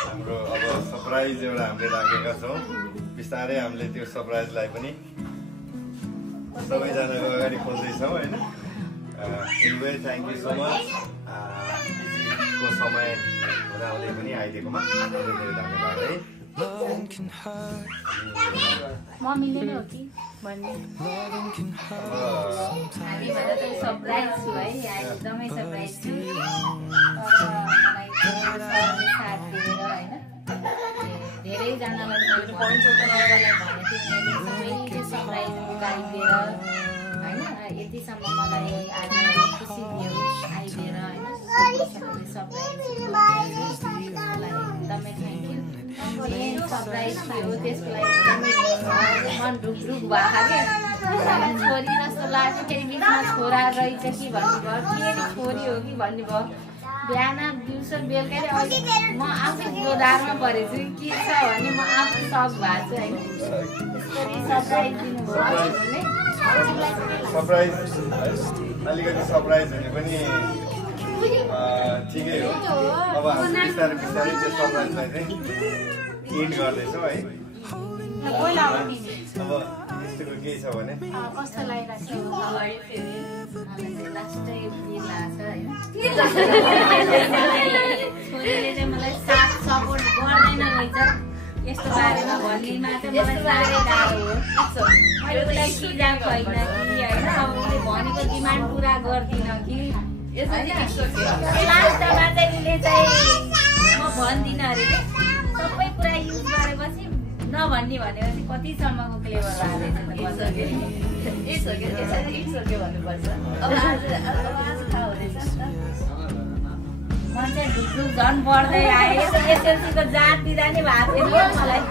हाम्रो अब सरप्राइज एउटा हामीले राखेका छौँ बिस्तारै हामीले त्यो सरप्राइजलाई पनि सबैजनाको अगाडि खोल्दैछौँ हैन anyway thank you so much को समय हुँदाहुँदै पनि आइदिएकोमा धेरै धेरै धन्यवाद है मम्मीले नै हो कि भन्ने सरप्राइज छु है एकदमै सरप्राइज छु साथ दिएर होइन धेरैजनालाई मैले पढ्नुलाई भनेको थिएँ सबैले सरप्राइज गाइदिएर होइन यतिसम्म मलाई आज खुसी दियो आइदिएर होइन सरप्राइज एकदमै थ्याङ्क यू सरप्राइज थियो त्यसको लागि एकदमै मन ढुकढुक भएको क्या छोरी जस्तो लाग्यो फेरि बिचमा छोरा रहेछ कि भन्नुभयो फेरि छोरी हो कि भन्नुभयो बिहान दिउँसो बेलुका म आफै गोदारमा परेछु के छ भने म आफै सक भएको छु होइन त्यसरी सरप्राइज दिनुभयो सरप्राइज अलिकति सरप्राइज हुने पनि ठिकै हो अब हामी बिस्तारै बिस्तारै त्यो सरप्राइजलाई चाहिँ एन्ड गर्दैछौँ है अब यस्तोको केही छ भने कस्तो लागिरहेको छोरीले चाहिँ मलाई साथ सपोर्ट गर्दैन रहेछ यस्तो बारेमा भन्नेमा चाहिँ मलाई साह्रै गाह्रो हो मैले उसलाई सुझाव छैन कि होइन अब उसले भनेको डिमान्ड पुरा गर्दिनँ कि लास्टमा चाहिँ उसले चाहिँ म भन्दिनँ अरे कि सबै कुरा युज गरेपछि नभन्ने भनेपछि कतिसम्मको क्लेभर म चाहिँ ढुकढुक झन् बढ्दै आयो एसएलसीको जात दिँदा नि भएको थियो मलाई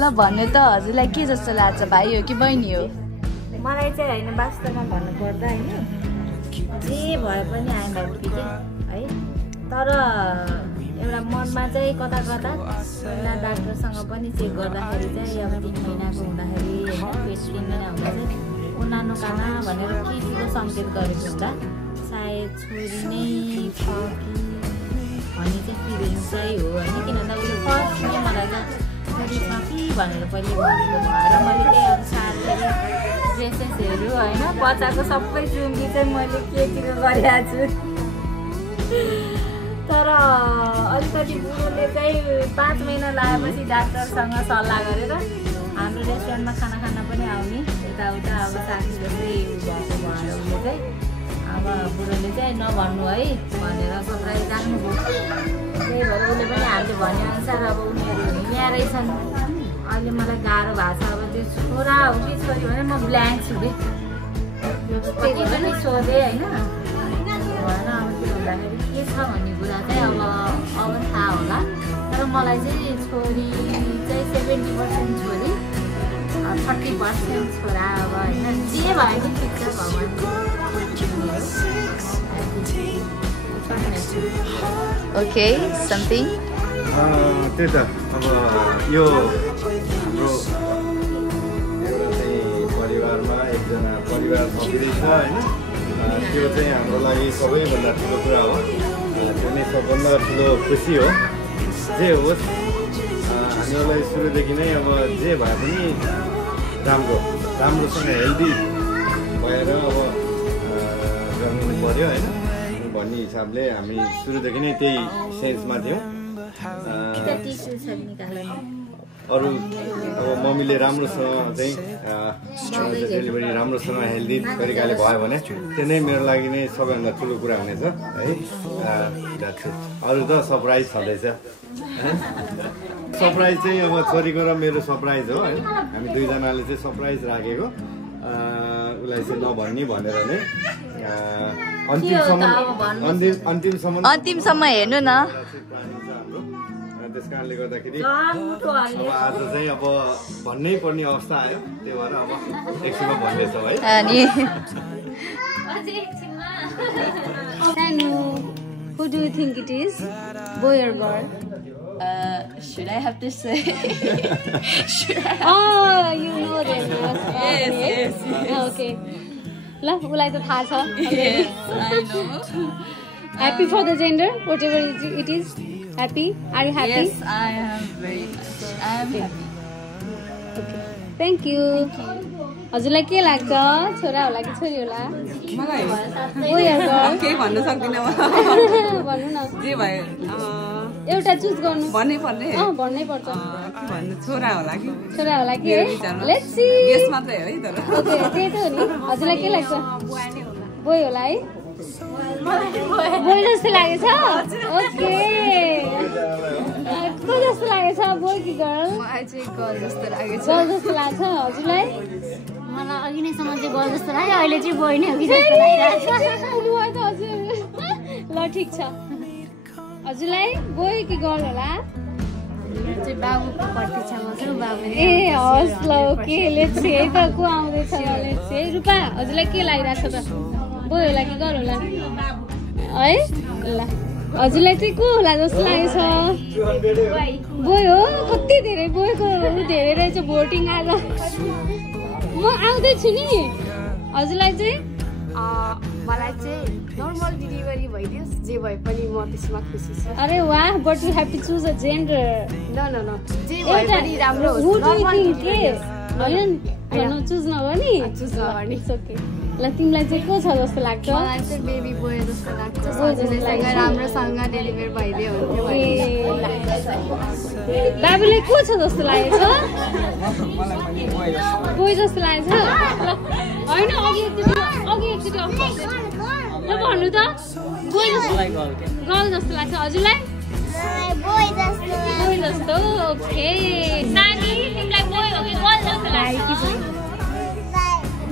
ल भन्नु त हजुरलाई के जस्तो लाग्छ भाइ हो कि बहिनी हो मलाई चाहिँ होइन वास्तवमा भन्नुपर्दा होइन जे भए पनि आएन है तर एउटा मनमा चाहिँ कता कता पहिला डाक्टरसँग पनि चेक गर्दाखेरि चाहिँ अब 3 महिनाको हुँदाखेरि होइन पेट 3 महिना हुँदा चाहिँ उनानो काना भनेर के के सङ्केत गरेको हुन्छ सायद छोरी नै छ कि भन्ने चाहिँ फिलिङ चाहिँ हो होइन किनभने उसले फर्स्टमा मलाई चाहिँ छोरी छ कि भनेर पहिले भनेको भएर मैले त्यही अनुसार ड्रेसेसहरू होइन बच्चाको सबै चुम्की चाहिँ मैले केतिर गरिरहेको छु तर अलिकति बुढोले चाहिँ 5 महिना लगाएपछि डाक्टरसँग सल्लाह गरेर हाम्रो रेस्टुरेन्टमा खाना खान पनि आउने यताउता अब साथी जस्तै भएको भएर उसले चाहिँ अब बुढोले चाहिँ नभन्नु है भनेर सरप्राइज राख्नुभयो त्यही भएर उसले पनि हामीले भनेअनुसार अब उनीहरू यहाँ रहेछन् अहिले मलाई गाह्रो भएको छ अब त्यो छोरा हो कि छोरी भने म ब्ल्याङ्क छु कि त्यति पनि सोधेँ होइन भएन अब त्यो हुँदाखेरि के छ भन्ने कुरा चाहिँ अब थाहा होला तर मलाई चाहिँ छोरी चाहिँ 70% छोरी 30% छोरा अब होइन जे भयो नि ठिक छ भगवान् ओके समथिङ त्यही त अब यो हाम्रो एउटा चाहिँ परिवारमा एकजना परिवार थपिँदैछ होइन त्यो चाहिँ हाम्रो लागि सबैभन्दा ठुलो कुरा हो त्यो नै सबभन्दा ठुलो खुसी हो जे होस् हामीहरूलाई सुरुदेखि नै अब जे भए पनि राम्रोसँग हेल्दी भएर अब जन्मिनु पर्यो होइन भन्ने हिसाबले हामी सुरुदेखि नै त्यही सेन्समा थियौँ अरू अब मम्मीले राम्रोसँग चाहिँ डेलिभरी राम्रोसँग हेल्दी तरिकाले भयो भने त्यो नै मेरो लागि नै सबैभन्दा ठुलो कुरा हुनेछ है अरू त सरप्राइज छँदैछ सरप्राइज चाहिँ अब छोरीको र मेरो सरप्राइज हो है हामी दुईजनाले चाहिँ सरप्राइज राखेको उसलाई चाहिँ नभन्ने भनेर नै अन्तिमसम्म हेर्नु न त्यस कारणले गर्दाखेरि अब आज चाहिँ अब भन्नै पर्ने अवस्था आयो त्यही भएर अब एकछिनमा भन्दैछौँ है Who do you think it is? Boy or girl? Should I have to say? Oh, you know that. Yes. Okay. L, ulai ta thaha cha. Yes, I know. Happy for the gender, whatever it is. Happy? Are you happy? Yes, I am very much. I am happy. Okay. Thank you. हजुरलाई के लाग्छ छोरा होला कि छोरी होला मलाई केही भन्न सक्दिनँ भन्नु न जे भयो एउटा चुज गर्नु भन्नै पर्ने भन्नै पर्छ के भन्नु छोरा होला कि है लेट्स सी गेस मात्रै हो है तर ओके त्यही त हो नि हजुरलाई के लाग्छ बोय होला है बोय जस्तो लागेछ ओके को जस्तो लागेछ बोय कि गर्ल मलाई चाहिँ गर्ल जस्तो लागेछ गर्ल जस्तो लाग्छ हजुरलाई मलाई अघि नैसम्म चाहिँ गर्ल जस्तो लाग्यो अहिले चाहिँ बोय नै हो कि जस्तो लागिरहेको छ ल ठिक छ हजुरलाई बोय कि गर्ल होला चाहिँ बाबुको प्रतीक्षामा छु बाबुले ए हस् ल ओके लेट्स सी है त को आउँदैछ लेट्स सी रुपा हजुरलाई के लागिरहेको छ त बोय होला कि गर्ल होला है ल हजुरलाई चाहिँ को होला जस्तो लागेछ बोय हो कति धेरै बोयको धेरै रहेछ भोटिङ आज म आउँदैछु नि हजुरलाई चाहिँ मलाई चाहिँ नर्मल डेलिभरी भइदियोस् जे भए पनि म त्यसमा खुसी छु अरे वाह but you have to choose a gender न जे भए पनि राम्रो होस् होइन चुज नगर्ने चुज नगर्ने ओके ल तिमीलाई चाहिँ को छ जस्तो लाग्छ मलाई चाहिँ बेबी बोय जस्तो लाग्छ सजिलैसँग राम्रोसँग डेलिभर भइदियो बाबुले को छ जस्तो लागेछ बोय जस्तो लागेछ होइन अघि एकचोटि ल भन्नु त बोय जस्तो गर्ल जस्तो लाग्छ हजुरलाई बोय जस्तो ओके नानी तिमीलाई बोय हो कि गर्ल जस्तो लाग्छ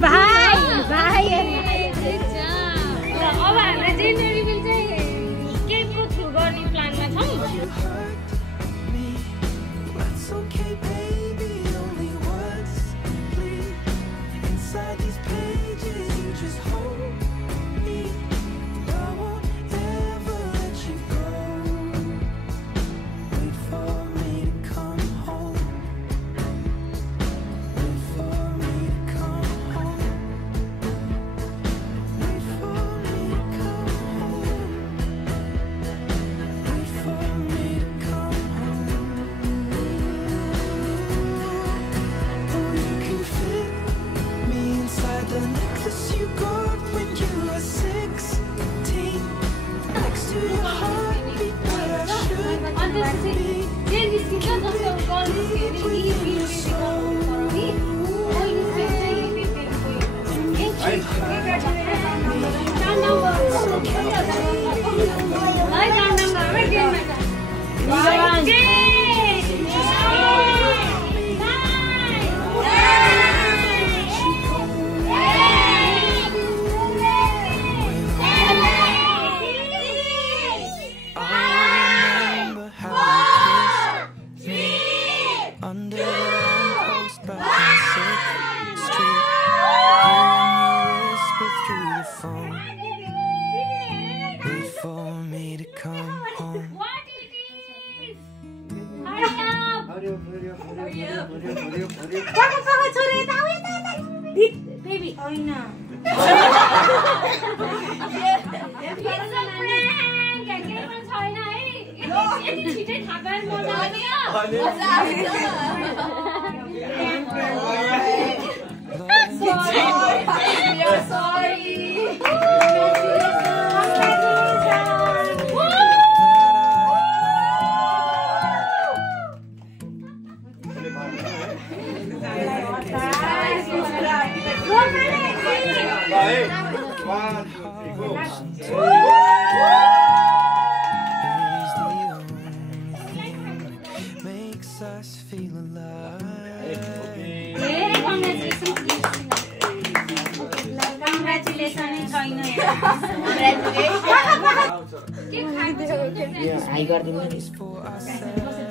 भाइ ल अब हामीलाई जेन्डर रिभिल चाहिँ केको थ्रु गर्ने प्लानमा छौँ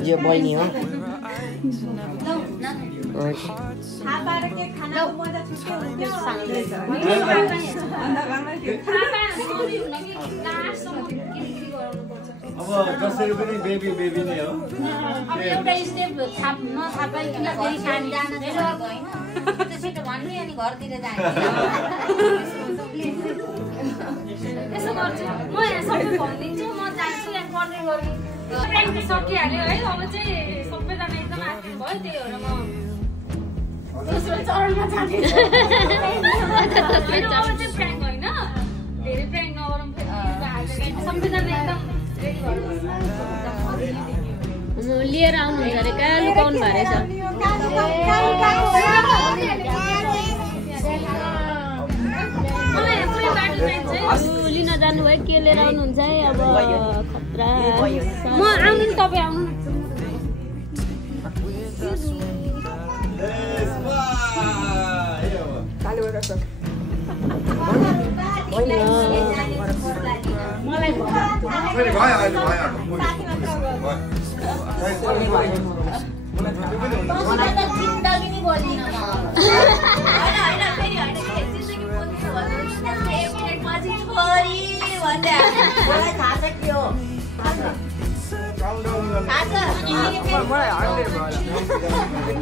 यो बहिनी हो अब जसरी पनि बेबी बेबी नै हो अब एउटा स्टेप नथापाइकन फेरि खानी जान होइन त्यसैले भन्नु अनि घरतिर जाने यसो गर्छु म यहाँ सबै भनिदिन्छु म जान्छु यहाँ पर्ने गरी सकिहाल्यो है अब चाहिँ सबैजना एकदम आक्टिभ भयो त्यही भएर म दोस्रो चरणमा जाने प्र्याङ्क होइन धेरै प्र्याङ्क नगरौँ सबैजना एकदम रेडी भएर लिएर आउनुहुन्छ अरे कहाँ लुकाउनु भएको रहेछ लिन जानुभयो के लिएर आउनुहुन्छ है अब खतरा म आउनु नि तपाईँ आउनु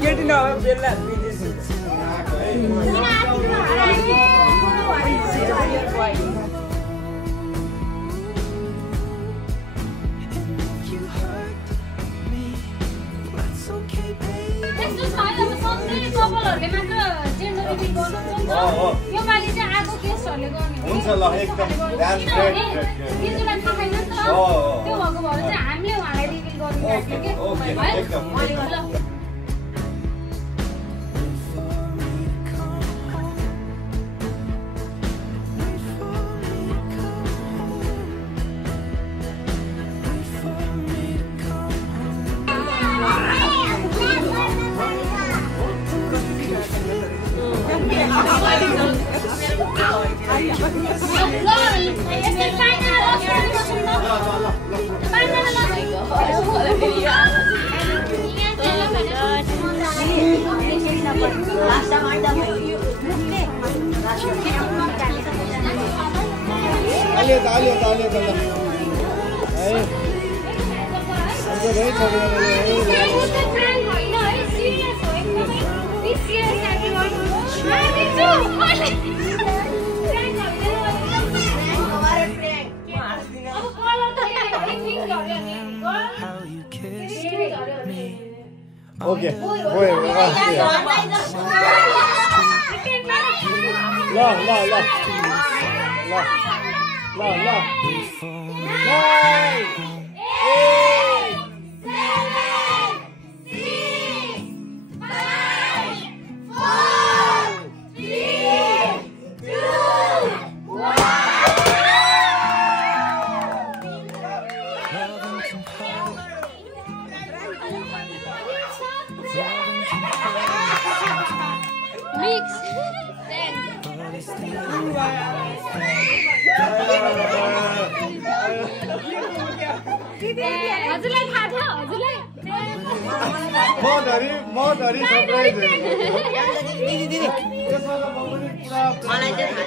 केटी नभए बेला यो पालि चाहिँ आगो गेस्टहरूले गर्ने हुन्छ ल एकदम गेस्टलाई थाहा छैन नि त त्यो भएको भएर चाहिँ हामीले उहाँलाई रिभिल गर्नु ओके हजुरलाई थाहा छ हजुरलाई म धरी सरप्राइज दिदी मलाई चाहिँ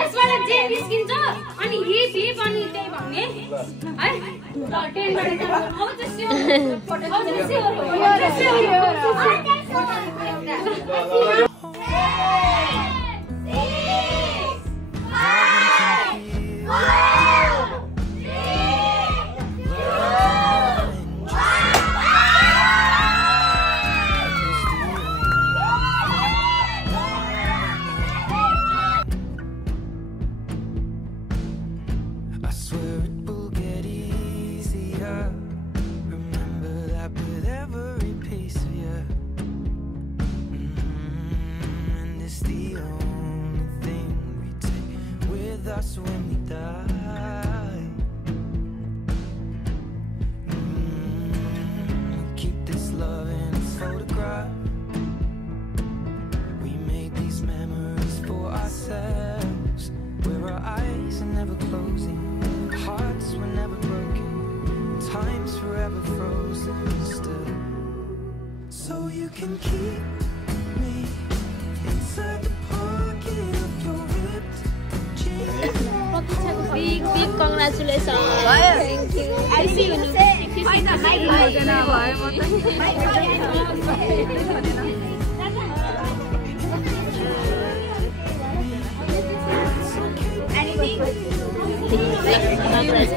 यसबाट जे निस्किन्छ अनि हिप अनि त्यही भन्ने है ल 10 बाट अब चाहिँ when we die. Keep this love in a photograph. We made these memories for ourselves, where our eyes can keep me inside the pocket of your ripped jeans. Big congratulations. Thank you. खुसी हुनु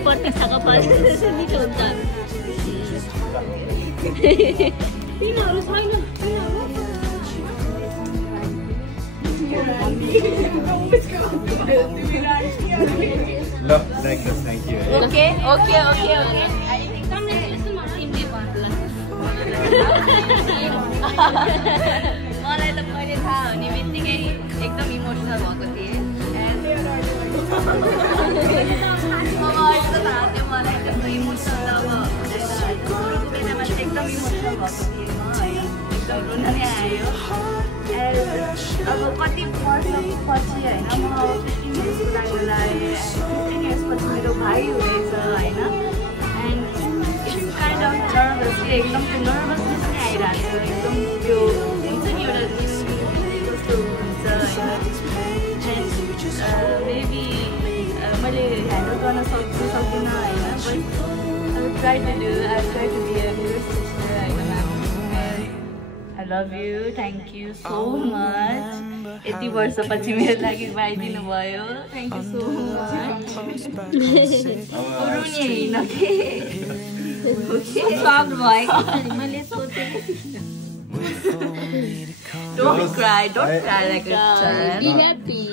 पट्टाको मिठो हुन्छ तिनीहरू छैन ल thank you okay okay okay okay मलाई त मैले थाहा हुने बित्तिकै एकदम इमोसनल भएको थिएँ मलाई त थाहा थियो मलाई त्यस्तो इमोसनल अब बेलामा चाहिँ एकदम इमोसनल भएको थिएँ म होइन एकदम रुन नै आयो अब कति वर्षपछि होइन म 15 इयर्सको लागि लगाएँ 15 इयर्सपछि मेरो भाइ हुँदैछ होइन and it's kind of nervous एकदम त्यो नर्भसनेस नै आइरहेको छ एकदम त्यो हुन्छ नि एउटा जस्तो हुन्छ होइन मेबी मैले ह्यान्डल गर्न सक्दिनँ होइन but try to be a good sister होइन I love you. Thank you so much. यति वर्षपछि मेरो लागि बाइदिनु भयो. Thank you so much. रुने होइन के सक्ड भएको मैले सोचेँ. Don't cry like a child. Be happy.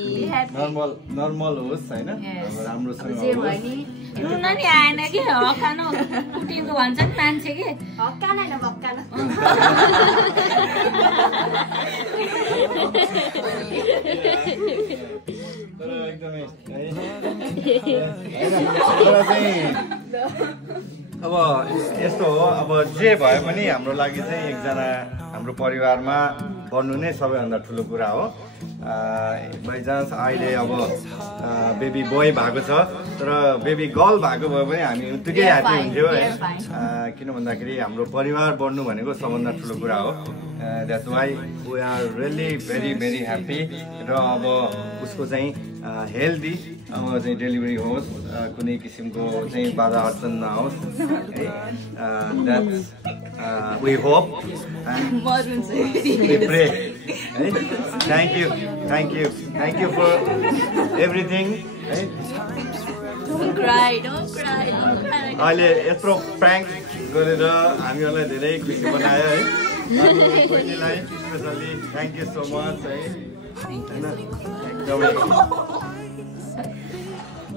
Normal होस् हैन राम्रोसँग जे भयो नि रुन नि आएन कि हकान उठेको भन्छ नि मान्छे कि हक्कान होइन भक्कान तर एकदमै है अब यस्तो हो अब जे भए पनि हाम्रो लागि चाहिँ एकजना हाम्रो परिवारमा बन्नु नै सबैभन्दा ठुलो कुरा हो बाइचान्स अहिले अब बेबी बोय भएको छ तर बेबी गर्ल भएको भए पनि हामी उत्तिकै ह्याप्पी हुन्थ्यौँ है किन भन्दाखेरि हाम्रो परिवार बन्नु भनेको सबभन्दा ठुलो कुरा हो that's why we are really very very happy र अब उसको चाहिँ हेल्दी अब चाहिँ डेलिभरी होस् कुनै किसिमको चाहिँ बाधा अडचन नहोस् that's we hope and we pray है थ्याङ्क यू फर एभ्रिथिङ है अहिले यत्रो प्र्याङ्क गरेर हामीहरूलाई धेरै खुसी बनायो है बहिनीलाई specially thank you so much है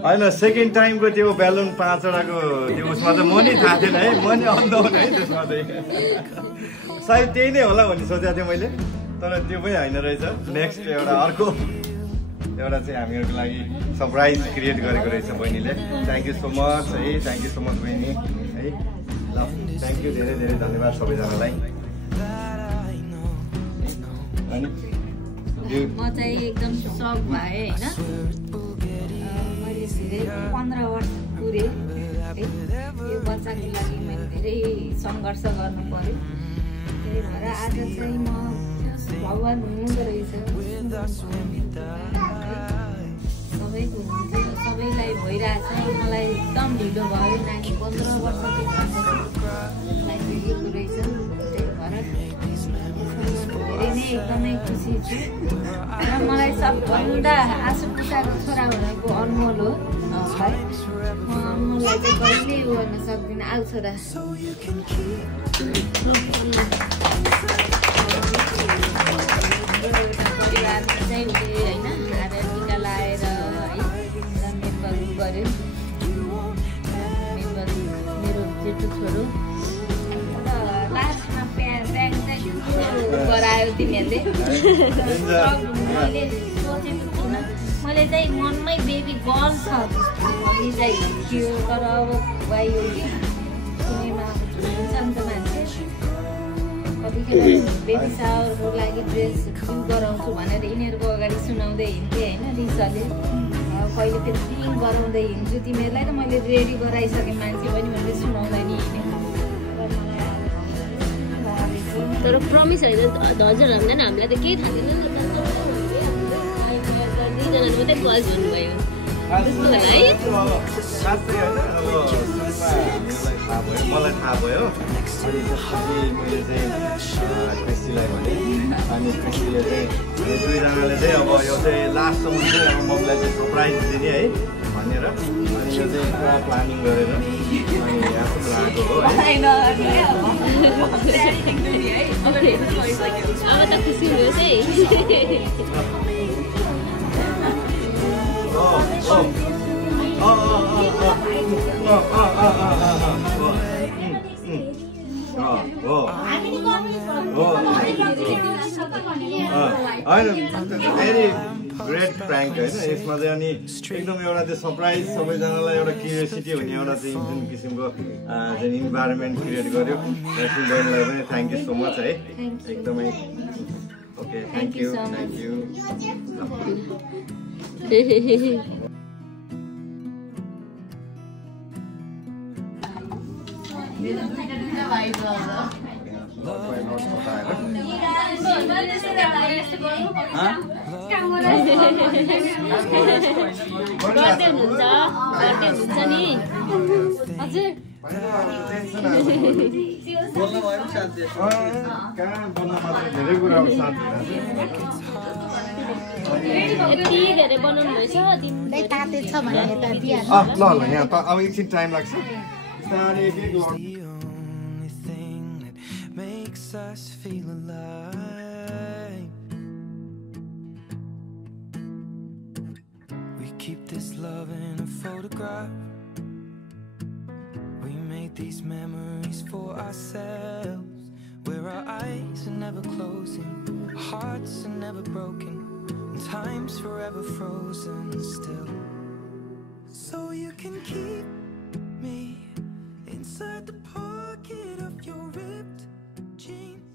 होइन सेकेन्ड टाइमको त्यो बेलुन 5वटाको त्यो उसमा त म नि थाहा थिएन है म नि अन्दाउन है त्यसमा चाहिँ सायद त्यही नै होला भन्ने सोचेको थिएँ मैले तर त्यो पनि होइन रहेछ नेक्स्ट एउटा अर्को एउटा चाहिँ हामीहरूको लागि सरप्राइज क्रिएट गरेको रहेछ बहिनीले थ्याङ्क यू सो मच है थ्याङ्क यू सो मच बहिनी है ल थ्याङ्क यू धेरै धेरै धन्यवाद सबैजनालाई म चाहिँ एकदम सक भएँ होइन मैले धेरै 15 वर्ष पुरेँ यो बच्चाको लागि मैले धेरै सङ्घर्ष गर्नु पर्यो त्यही भएर आज चाहिँ म भगवान् हुनुहुँदो रहेछ सबैको हुनुहुन्छ सबैलाई भइरहेछ मलाई एकदम ढिलो भयो नानी 15 वर्षको लागिरहेको रहेछ त्यही भएर धेरै नै एकदमै खुसी छु र मलाई सबभन्दा आँसु पुटाएको छोरा भनेको अनमोल हो है म अनमोललाई चाहिँ कहिल्यै उ गर्न सक्दिनँ आऊ छोरा परिवारमा चाहिँ उसले होइन आएर टिका लाएर है मेम्बर गऱ्यो मेम्बर मेरो जेठो छोरो लास्टमा प्याङ गरायो तिमीहरूले मैले सोचेको थिइनँ मैले चाहिँ मनमै बेबी गर्ल छ भन्ने चाहिँ थियो तर अब भयो कि सुनेमा हुन्छ नि त मान्छे कतिखेर बेबी सावरको लागि ड्रेस गराउँछु भनेर यिनीहरूको अगाडि सुनाउँदै हिँड्थेँ होइन रिसले कहिले फेरि क्लिन गराउँदै हिँड्छु तिमीहरूलाई त मैले रेडी गराइसकेँ मान्छे पनि मैले सुनाउँदै नि हिँडेँ तर प्रमिस होइन हजुरहरूलाई पनि हामीलाई त केही थाहा थिएन नि त दुईजनाले मात्रै बस भन्नुभयो त्यस्तो होला है साँच्चै होइन अब सुरुमा मलाई थाहा भयो अनि त्यसपछि मैले चाहिँ क्रिस्टीलाई भने अनि क्रिस्टीले चाहिँ दुईजनाले चाहिँ अब यो चाहिँ लास्टसम्म चाहिँ अब मम्मीलाई चाहिँ सरप्राइज दिने है भनेर अनि यो चाहिँ पुरा प्लानिङ गरेर अनि आफू लागेको हो अब त खुसी हुनुहोस् है भेरी ग्रेट प्र्याङ्क होइन यसमा चाहिँ अनि एकदम एउटा चाहिँ सरप्राइज सबैजनालाई एउटा क्युरियोसिटी हुने एउटा चाहिँ जुन किसिमको चाहिँ इन्भाइरोमेन्ट क्रिएट गर्यो बहिनीलाई पनि थ्याङ्क यू सो मच है एकदमै ओके थ्याङ्क यू गर्दै हुनुहुन्छ नि हजुर धेरै कुरा यति धेरै बनाउनु भएछ ल यहाँ त अब एकछिन टाइम लाग्छ makes us feel alive. We keep this love in a photograph. We made these memories for ourselves, where our eyes are never closing, our hearts are never broken, and time's forever frozen still. So you can keep me inside the pocket of your ripped jeans.